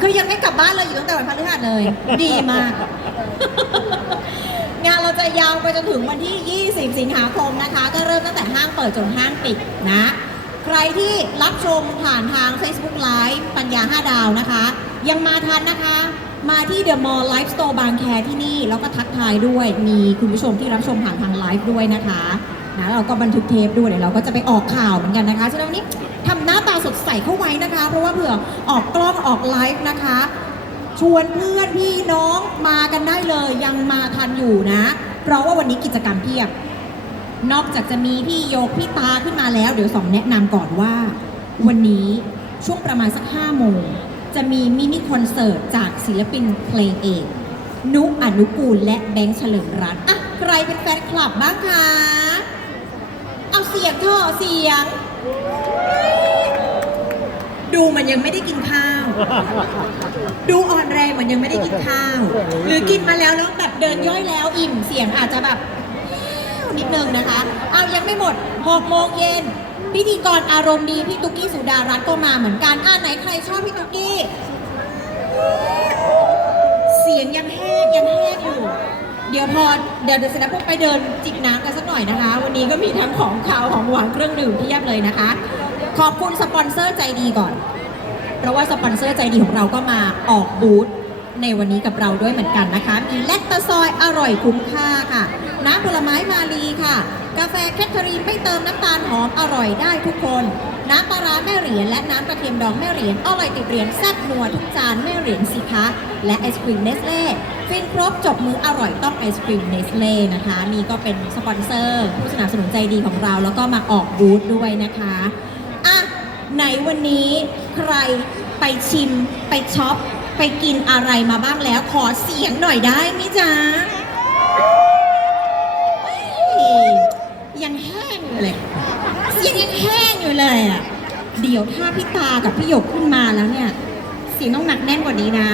คือยังไม่กลับบ้านเลยอยู่ตั้งแต่วันพฤหัสเลย ดีมาก งานเราจะยาวไปจนถึงวันที่ 20 สิงหาคมนะคะ ก็เริ่มตั้งแต่ห้างเปิดจนห้างปิดนะ ใครที่รับชมผ่านทาง Facebook Live ปัญญา 5 ดาวนะคะ ยังมาทันนะคะ มาที่ The Mall Live Store บางแคที่นี่ แล้วก็ทักทายด้วย มีคุณผู้ชมที่รับชมผ่านทางไลฟ์ด้วยนะคะ นะเราก็บันทึกเทปด้วยเดี๋ยวเราก็จะไปออกข่าวเหมือนกันนะคะฉะนั้นวันนี้ทำหน้าตาสดใสเข้าไว้นะคะ เพราะว่าเผื่อออกกล้องออกไลฟ์นะคะ ชวนเพื่อนพี่น้องมากันได้เลยยังมาทันอยู่นะ เพราะว่าวันนี้กิจกรรมเพียบ นอกจากจะมีพี่โยกพี่ตาขึ้นมาแล้ว เดี๋ยวสองแนะนำก่อนว่า วันนี้ช่วงประมาณสัก5โมงจะมีมินิคอนเสิร์ตจากศิลปินเพลงเอกนุอนุกูลและแบงค์เฉลิมรัตน์อะใครเป็นแฟนคลับบ้างคะ เสียงเถอะเสียง ดูมันยังไม่ได้กินข้าว ดูอ่อนแรงเหมือนยังไม่ได้กินข้าว หรือกินมาแล้วแล้วแบบเดินย่อยแล้วอิ่มเสียงอาจจะแบบนิดนึงนะคะเอายังไม่หมด6โมงเย็นพิธีกรอารมณ์ดีพี่ตุ๊กกี้สุดารัตน์ก็มาเหมือนกันอ่าไหนใครชอบพี่ตุ๊กกี้ เดี๋ยวเดี๋ยวเดี๋ยวเสร็จแล้วพวกไปเดินจิบน้ำกันสักหน่อยนะคะ วันนี้ก็มีทั้งของขาวของหวานเครื่องดื่มเพียบเลยนะคะ ขอบคุณสปอนเซอร์ใจดีก่อน เพราะว่าสปอนเซอร์ใจดีของเราก็มาออกบูธในวันนี้กับเราด้วยเหมือนกันนะคะ มีแลคตาซอยอร่อยคุ้มค่าค่ะ น้ำผลไม้มาลีค่ะ กาแฟแคทเธอรีนไม่เติมน้ำตาลหอมอร่อยได้ทุกคน น้ำปลาร้าแม่เหรียญและน้ำกระเทียมดองแม่เหรียญอร่อยติดเหรียญแซ่บนัวทุกจานแม่เหรียญสิคะ และไอศครีมเนสเล่ ฟินครบจบมืออร่อยต้องไอศครีมเนสเล่นะคะนี่ก็เป็นสปอนเซอร์ ผู้สนับสนุนใจดีของเรา แล้วก็มาออกบูธด้วยนะคะอะไหนวันนี้ใครไปชิมไปช็อป ไปกินอะไรมาบ้างแล้วขอเสียงหน่อยได้ไหมจ๊ะยยังแห้งอยู่เลยเสียงยังแห้งอยู่เลยอะเดี๋ยวถ้าพี่ตากับพี่หยกขึ้นมาแล้วเนี่ย เสียงต้องหนักแน่นกว่านี้นะ